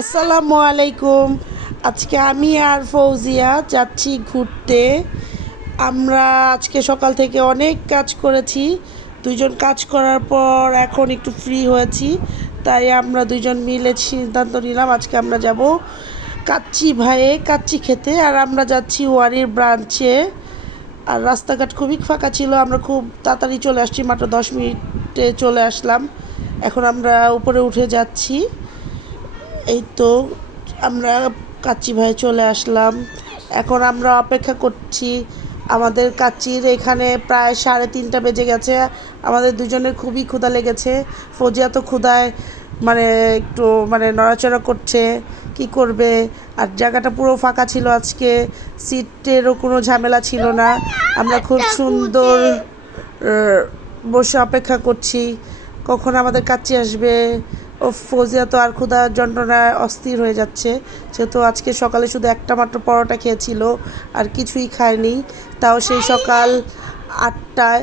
আসসালামু আলাইকুম। আজকে আমি আর ফৌজিয়া যাচ্ছি ঘুরতে। আমরা আজকে সকাল থেকে অনেক কাজ করেছি। দুইজন কাজ করার পর এখন একটু ফ্রি হয়েছি, তাই আমরা দুইজন মিলে সিদ্ধান্ত নিলাম আজকে আমরা যাব কাচ্চি ভাইয়ে কাচ্চি খেতে। আর আমরা যাচ্ছি ওয়ারির ব্রাঞ্চে। আর রাস্তাঘাট খুবই ফাঁকা ছিল, আমরা খুব তাড়াতাড়ি চলে আসছি, মাত্র 10 মিনিটে চলে আসলাম। এখন আমরা উপরে উঠে যাচ্ছি। এই তো আমরা কাচ্চি ভাই চলে আসলাম। এখন আমরা অপেক্ষা করছি। আমাদের কাচ্চির এখানে প্রায় 3:30 বেজে গেছে। আমাদের দুজনের খুবই ক্ষুধা লেগেছে। ফজিয়া তো ক্ষুধায় মানে একটু নড়াচড়া করছে, কি করবে। আর জায়গাটা পুরো ফাঁকা ছিল আজকে, সিটেরও কোনো ঝামেলা ছিল না। আমরা খুব সুন্দর বসে অপেক্ষা করছি কখন আমাদের কাচ্চি আসবে। ও ফৌজিয়া তো আর ক্ষুধার যন্ত্রণায় অস্থির হয়ে যাচ্ছে। সে তো আজকে সকালে শুধু একটা মাত্র পরোটা খেয়েছিল, আর কিছুই খায়নি, তাও সেই সকাল 8টায়।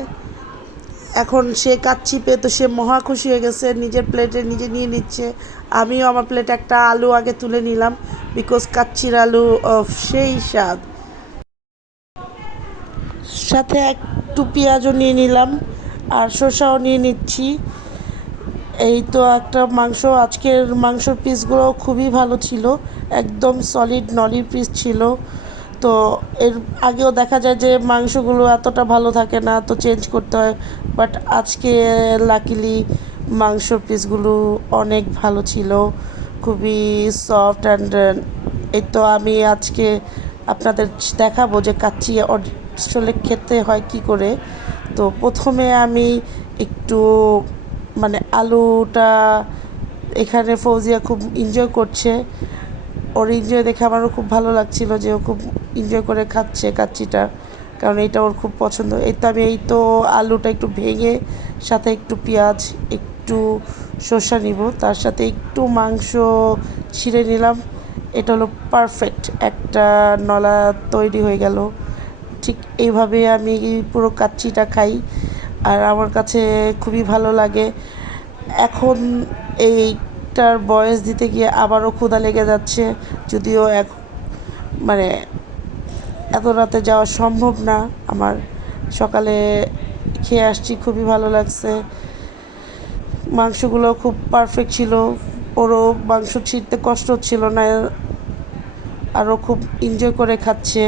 এখন সে কাচ্চি পেয়ে তো সে মহা খুশি হয়ে গেছে, নিজের প্লেটে নিজে নিয়ে নিচ্ছে। আমিও আমার প্লেটে একটা আলু আগে তুলে নিলাম, বিকজ কাচ্চির আলু সেই স্বাদ। সাথে একটু পেঁয়াজও নিয়ে নিলাম, আর শসাও নিয়ে নিচ্ছি। এই তো একটা মাংস, আজকের মাংসর পিসগুলো খুবই ভালো ছিল, একদম সলিড নলি পিস ছিল। তো এর আগেও দেখা যায় যে মাংসগুলো এতটা ভালো থাকে না, তো চেঞ্জ করতে হয়। বাট আজকে লাকিলি মাংসর পিসগুলো অনেক ভালো ছিল, খুবই সফট অ্যান্ড। এই তো আমি আজকে আপনাদের দেখাবো যে কাচ্চি আসলে খেতে হয় কি করে। তো প্রথমে আমি একটু আলুটা, এখানে ফৌজিয়া খুব এনজয় করছে। ওর এনজয় দেখে আমারও খুব ভালো লাগছিল যে ও খুব এনজয় করে খাচ্ছে কাচ্চিটা, কারণ এইটা ওর খুব পছন্দ। এই তো আলুটা একটু ভেঙে সাথে একটু পেঁয়াজ, একটু শসা নিব, তার সাথে একটু মাংস ছিঁড়ে নিলাম। এটা হলো পারফেক্ট একটা নলা তৈরি হয়ে গেল। ঠিক এইভাবে আমি পুরো কাচ্চিটা খাই, আর আমার কাছে খুবই ভালো লাগে। এখন এইটার বয়স দিতে গিয়ে আবারও ক্ষুধা লেগে যাচ্ছে, যদিও মানে এত রাতে যাওয়া সম্ভব না আমার। সকালে খেয়ে আসছি, খুবই ভালো লাগছে। মাংসগুলো খুব পারফেক্ট ছিল, ওরও মাংস ছিঁড়তে কষ্ট হচ্ছিল না, আরও খুব এনজয় করে খাচ্ছে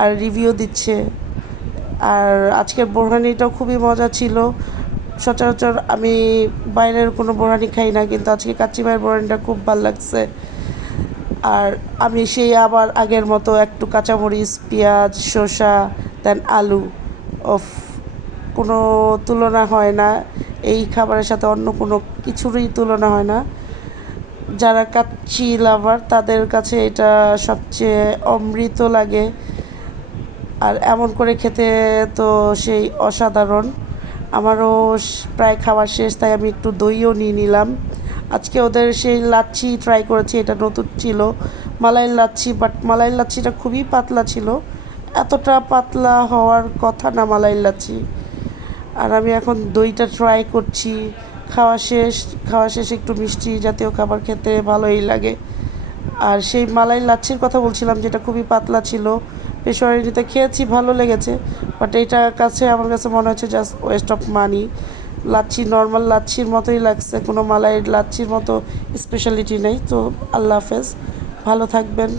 আর রিভিউ দিচ্ছে। আর আজকের বোরহানিটাও খুবই মজা ছিল। সচরাচর আমি বাইরের কোনো বোরহানি খাই না, কিন্তু আজকে কাচ্চি ভাইয়ের বোরহানিটা খুব ভালো লাগছে। আর আমি সেই আবার আগের মতো একটু কাঁচামরিচ, পেঁয়াজ, শসা, দেন আলু, অফ কোনো তুলনা হয় না। এই খাবারের সাথে অন্য কোনো কিছুরই তুলনা হয় না। যারা কাচ্চি লাভার তাদের কাছে এটা সবচেয়ে অমৃত লাগে। আর এমন করে খেতে তো সেই অসাধারণ। আমারও প্রায় খাওয়া শেষ, তাই আমি একটু দইও নিয়ে নিলাম। আজকে ওদের সেই লাচ্ছি ট্রাই করেছি, এটা নতুন ছিল, মালাই লাচ্ছি। বাট মালাই লাচ্ছিটা খুবই পাতলা ছিল, এতটা পাতলা হওয়ার কথা না মালাই লাচ্ছি। আর আমি এখন দইটা ট্রাই করছি। খাওয়া শেষ একটু মিষ্টি জাতীয় খাবার খেতে ভালোই লাগে। আর সেই মালাই লাচ্ছির কথা বলছিলাম, যেটা খুবই পাতলা ছিল, পেশোয়ারিতে খেয়েছি, ভালো লেগেছে। বাট আমার কাছে মনে হচ্ছে just waste of money. Lassi normal লাচ্ছির মতোই লাগছে, কোনো মালাই লাচ্ছির মতো স্পেশালিটি নেই। তো আল্লাহ হাফেজ, ভালো থাকবেন।